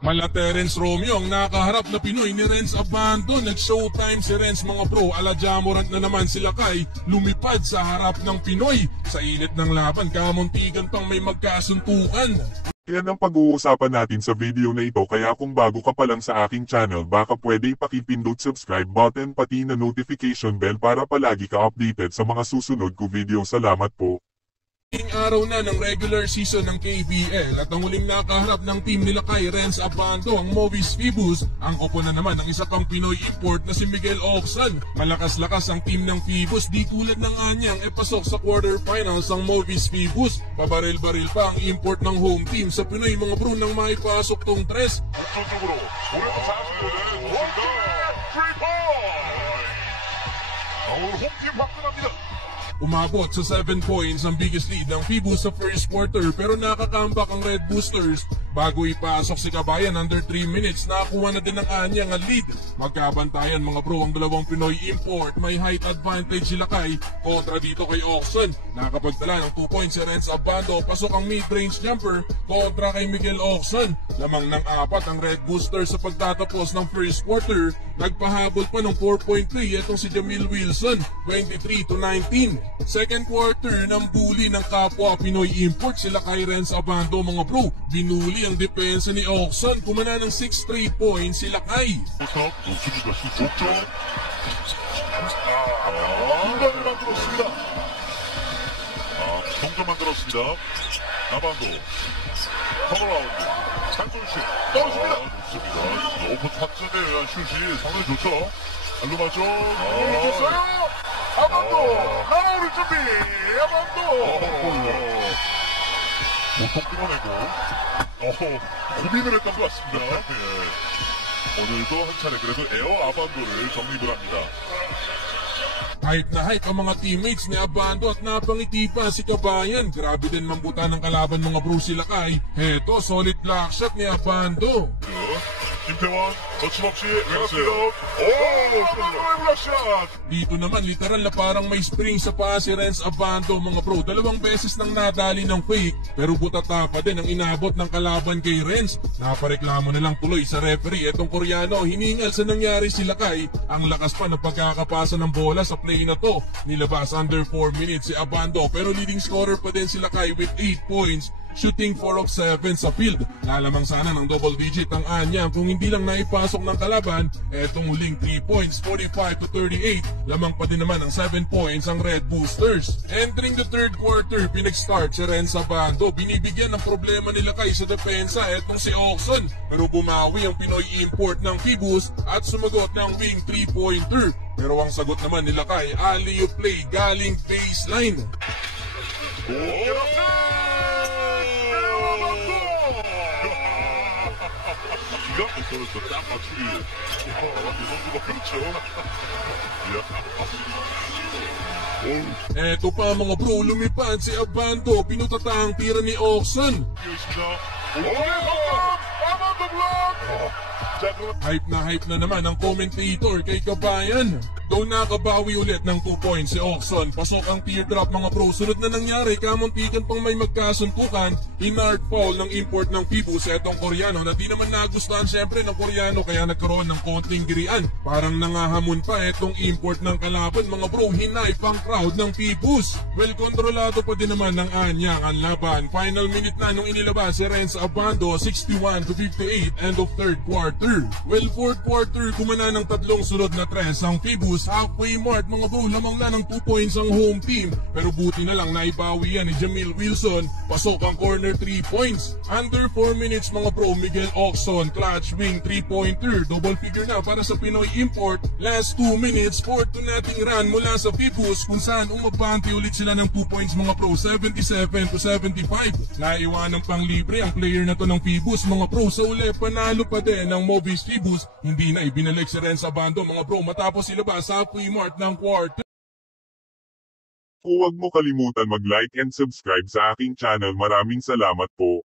Mala Terence Romeo ang nakaharap na Pinoy ni Renz Abando. Nag-showtime si Renz mga bro. Ala Jamorant na naman sila kay lumipad sa harap ng Pinoy. Sa init ng laban, kamuntikan pang may magkasuntukan. Yan ang pag-uusapan natin sa video na ito, kaya kung bago ka pa lang sa aking channel, baka pwede pakipindot subscribe button pati na notification bell para palagi ka updated sa mga susunod ko video. Salamat po. Araw na ng regular season ng KBL at ang huling nakaharap ng team nila kay Renz Abando ang Movis Phoebus. Ang koponan naman ng isa pang Pinoy import na si Miguel Ocson. Malakas-lakas ang team ng Phoebus, di tulad ng anyang pasok sa quarterfinals ang Movis Phoebus. Pabaril-baril pa ang import ng home team sa Pinoy mga bro nang maipasok tong tres. Umabot sa 7 points ang biggest lead ng Phoebus sa first quarter, pero nakakambak ang Red Boosters. Bago ipasok si Kabayan under 3 minutes, nakakuha na din ng anyang ang lead. Magkabantayan mga bro ang dalawang Pinoy import. May height advantage sila kay kontra dito kay Ocson. Nakapagtala ng 2 points si Renz Abando. Pasok ang mid-range jumper kontra kay Miguel Ocson. Lamang ng 4 ang Red Boosters sa pagtatapos ng first quarter. Nagpahabol pa ng 4.3 itong si Jamil Wilson, 23-19. Second quarter ng bully ng kapwa Pinoy import sila kay Renz Abando mga bro. Binuli ang depensa ni Ocson. Kumana ng 6 3 points sila kay. 동점 만들었습니다. 아반도 커버라운드 장군슛 떨어집니다. 좋습니다. 오픈 타점에 의한 슛이 상당히 좋죠. 알로 맞죠. 올려줬어요. 아반도 나올 준비. 아반도 보통 끊어내고 고민을 했던 것 같습니다. 오늘도 한 차례 그래도 에어 아반도를 정립을 합니다. Hype na hype ang mga teammates ni Abando at napangiti pa si Kabayan. Grabe din mambuta ng kalaban mga bro sila kay. Heto, solid block shot ni Abando. 김태원 거침없이 외곽으로 아반도의 블락샷. Dito naman literal na parang may spring sa paa si Renz Abando mga bro. 2 beses nang nadali ng fake pero butata pa din ang inabot ng kalaban kay Renz. Napareklamo na lang tuloy sa referee itong Koreano. Hiningal sa nangyari sila kay. Ang lakas pa ng pagkakapasa ng bola sa play na to. Nilabas under 4 minutes si Abando pero leading scorer pa din sila kay with 8 points. Shooting 4 of 7 sa field. Lalamang sana ng double digit ang anyang kung hindi lang naipasok ng kalaban. Etong huling 3 points, 45-38. Lamang pa din naman ang 7 points ang Red Boosters. Entering the third quarter, pinag-start si Renz Abando. Binibigyan ng problema nila kay sa depensa etong si Ocson. Pero bumawi ang Pinoy import ng Phoebus at sumagot ng wing 3-pointer. Pero ang sagot naman nila kay alley-oop play galing baseline. 딱 맞추기. 선수가 그렇죠. Eto pa mga bro, lumipad si Abando. Pinutata ang tira ni Ocson. Hype na naman ang commentator kay Kabayan. Though nakabawi ulit ng 2 points si Ocson, pasok ang teardrop mga bro. Sunod na nangyari, kamuntikan pang may magkasuntukan. Inard foul ng import ng Phoebus etong Koreano na di naman nagustuhan syempre ng Koreano kaya nagkaroon ng konting girian. Parang nangahamon pa etong import ng kalaban mga bro. Hinay pang crowd ng Phoebus. Well, kontrolado pa din naman ng anyang ang laban. Final minute na nung inilabas si Renz Abando, 61-58 end of third quarter. Well, fourth quarter kumana ng 3 sunod na tres ang Phoebus. Halfway mark mga bro, lamang na ng 2 points ang home team. Pero buti na lang naibawi yan ni Jamil Wilson. Pasok ang corner 3 points. Under 4 minutes mga bro, Miguel Ocson, clutch wing 3-pointer. Double figure na para sa Pinoy import. Last 2 minutes, 4-0 run mula sa Phoebus kung saan umabante ulit sila ng 2 points mga bro, 77-75. Naiwanan pang libre ang player na to ng Phoebus mga bro. Sa uli, panalo pa din ng Movis Phoebus. Hindi na ibinalik si Renz Abando mga bro matapos ilabas sa halfway mark ng quarter. Huwag mo kalimutan mag-like and subscribe sa aking channel. Maraming salamat po.